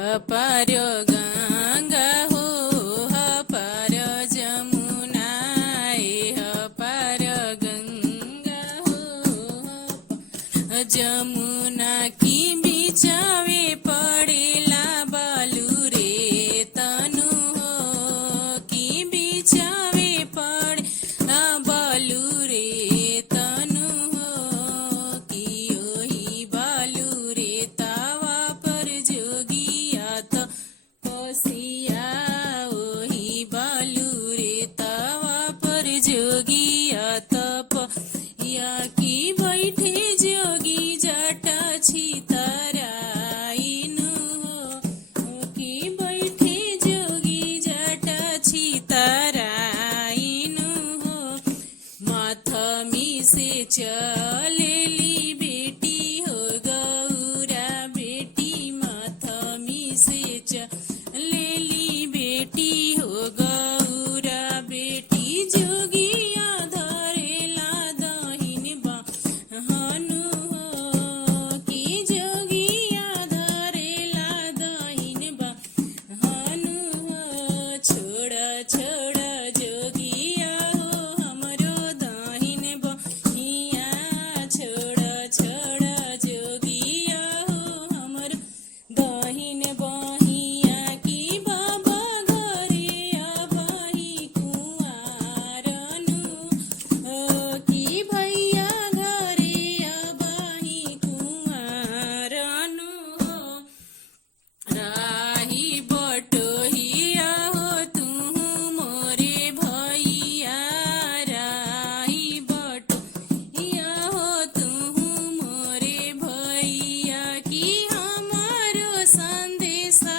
हपार्यो गंगा हो हपार्यो जमुना हपार्यो गंगा हो जमुना की बिचावे पड़ेला बालू रे तनु हो की बिचावे पड़े बालू रे तनु हो की ओही बालू रे तावा पर जोगिया तो पसिया ओही बालू रे तावा पर जोगिया तो पसिया की बैठे जोगी जटा छितराइनु हो की बैठे जोगी जटा छितराइनु हो माथमी से चलेली बेटी हो गौरा बेटी माथमी से चलेली बेटी हो गौरा बेटी जोगिया धरेला दहिन बाहनु हो की जोगिया धरेला दहिन बाहनु हो छोड़ छोड़ जोगिया हो हमरो दहिन बहिया छोड़ छोड़ जोगिया हो हमरो दहिन बहिया की बाबा घरे अबही कुआरनु की भैया घरे अबही कुआरनु हो राही बटोहिया हो तू मोरे भैया राही बटोहिया हो तू मोरे भैया की हमारो संदेशा